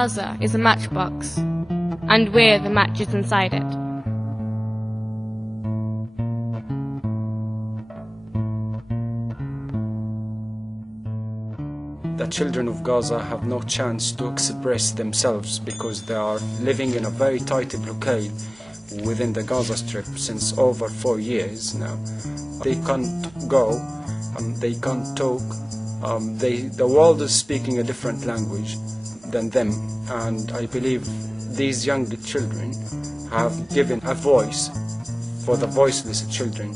Gaza is a matchbox, and we're the matches inside it. The children of Gaza have no chance to express themselves because they are living in a very tight blockade within the Gaza Strip since over 4 years now. They can't go, they can't talk, the world is speaking a different language than them, and I believe these young children have given a voice for the voiceless children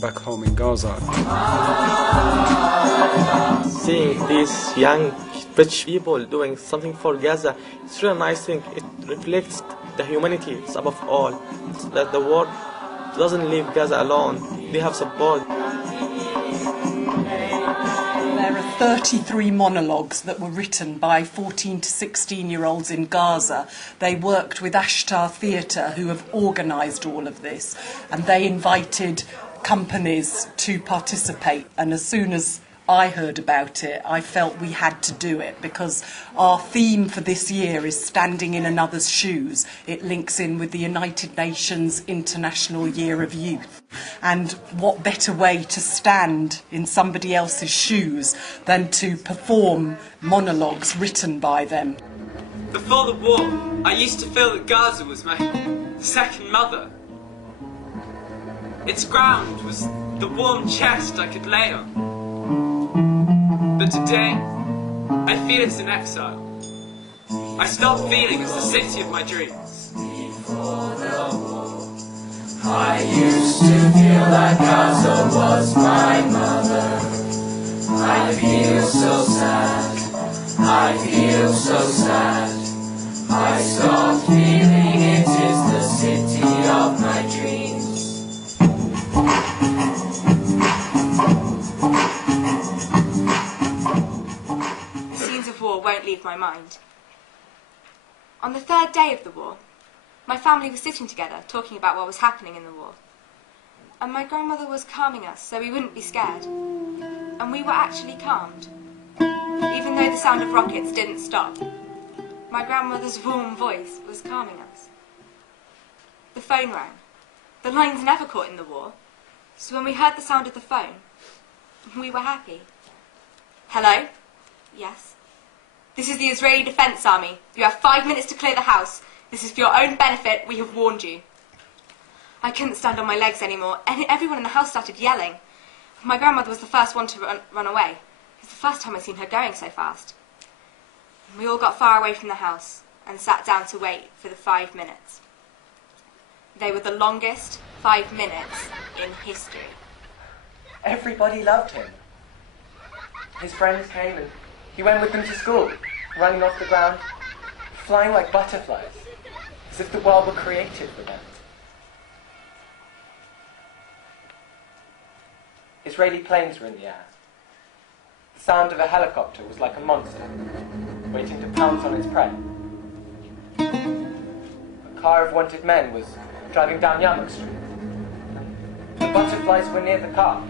back home in Gaza. Seeing these young rich people doing something for Gaza, it's really nice thing. It reflects the humanity above all, that the world doesn't leave Gaza alone. They have support. There are 33 monologues that were written by 14 to 16-year-olds in Gaza. They worked with Ashtar Theatre, who have organised all of this, and they invited companies to participate. And as soon as I heard about it, I felt we had to do it, because our theme for this year is standing in another's shoes. It links in with the United Nations International Year of Youth. And what better way to stand in somebody else's shoes than to perform monologues written by them. Before the war, I used to feel that Gaza was my second mother. Its ground was the warm chest I could lay on. But today, I feel it's an exile. I stopped feeling it's the city of my dreams. Before the war, I used to feel that Gaza was my mother. I feel so sad, I feel so sad. I stopped feeling it is the city of my dreams. Won't leave my mind. On the third day of the war, my family was sitting together talking about what was happening in the war. And my grandmother was calming us so we wouldn't be scared. And we were actually calmed. Even though the sound of rockets didn't stop, my grandmother's warm voice was calming us. The phone rang. The lines never caught in the war, so when we heard the sound of the phone, we were happy. Hello? Yes? This is the Israeli Defense Army. You have 5 minutes to clear the house. This is for your own benefit. We have warned you. I couldn't stand on my legs anymore, and everyone in the house started yelling. My grandmother was the first one to run away. It was the first time I'd seen her going so fast. We all got far away from the house and sat down to wait for the 5 minutes. They were the longest 5 minutes in history. Everybody loved him. His friends came and he went with them to school, running off the ground, flying like butterflies, as if the world were created for them. Israeli planes were in the air. The sound of a helicopter was like a monster, waiting to pounce on its prey. A car of wanted men was driving down Yarmuk Street. The butterflies were near the car.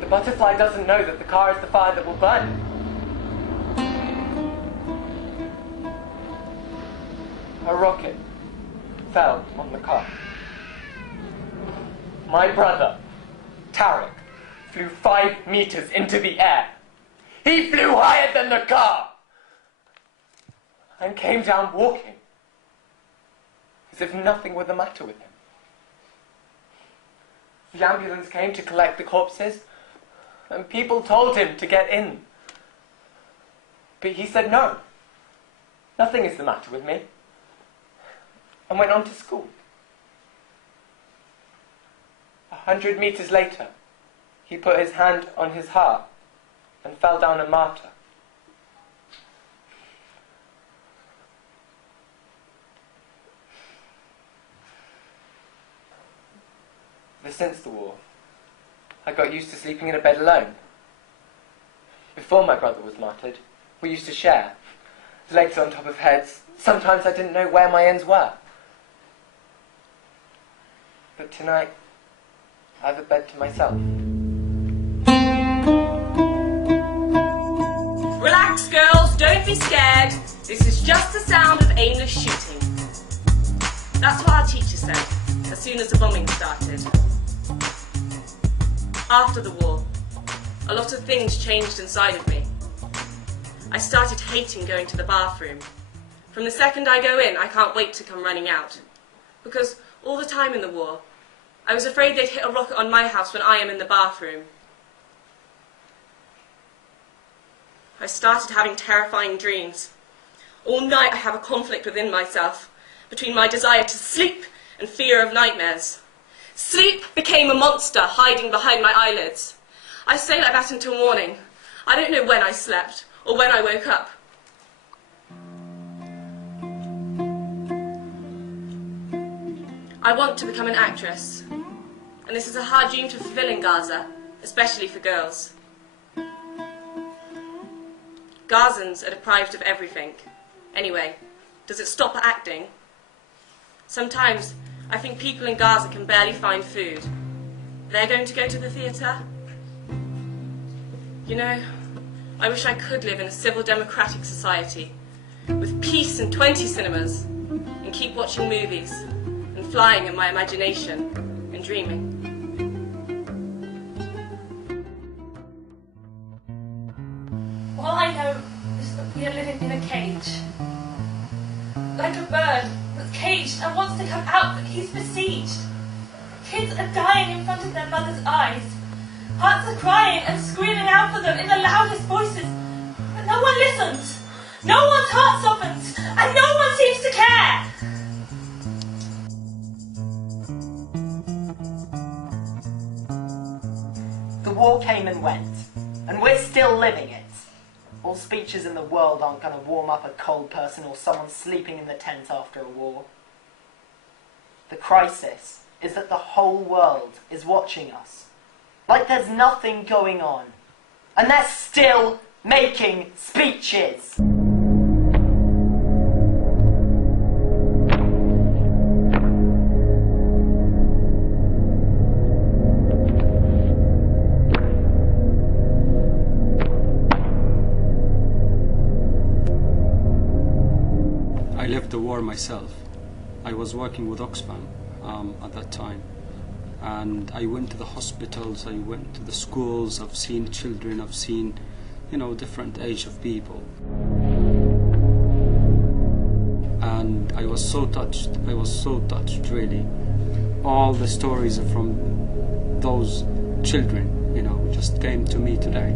The butterfly doesn't know that the car is the fire that will burn it. A rocket fell on the car. My brother, Tarek, flew 5 meters into the air. He flew higher than the car and came down walking as if nothing were the matter with him. The ambulance came to collect the corpses, and people told him to get in. But he said no, nothing is the matter with me, and went on to school. 100 meters later, he put his hand on his heart and fell down a martyr. Ever since the war, I got used to sleeping in a bed alone. Before my brother was martyred, we used to share. Legs on top of heads. Sometimes I didn't know where my ends were. But tonight, I have a bed to myself. Relax, girls. Don't be be scared. This is just the sound of aimless shooting. That's what our teacher said as soon as the bombing started. After the war, a lot of things changed inside of me. I started hating going to the bathroom. From the second I go in, I can't wait to come running out. Because all the time in the war, I was afraid they'd hit a rocket on my house when I am in the bathroom. I started having terrifying dreams. All night I have a conflict within myself, between my desire to sleep and fear of nightmares. Sleep became a monster hiding behind my eyelids. I stay like that until morning. I don't know when I slept or when I woke up. I want to become an actress, and this is a hard dream to fulfill in Gaza, especially for girls. Gazans are deprived of everything. Anyway, does it stop at acting? Sometimes I think people in Gaza can barely find food. They're going to go to the theatre? You know, I wish I could live in a civil democratic society, with peace and 20 cinemas, and keep watching movies, and flying in my imagination, and dreaming. All I know is that we are living in a cage. Like a bird that's caged and wants to come out, but he's besieged. Kids are dying in front of their mother's eyes. Hearts are crying and screaming out for them in the loudest voices. But no one listens. No one's heart softens. And no one seems to care. The war came and went, and we're still living it. All speeches in the world aren't going to warm up a cold person or someone sleeping in the tent after a war. The crisis is that the whole world is watching us, like there's nothing going on, and they're still making speeches. I lived the war myself. I was working with Oxfam at that time, and I went to the hospitals, I went to the schools, I've seen children, I've seen, different age of people. And I was so touched really. All the stories from those children, just came to me today.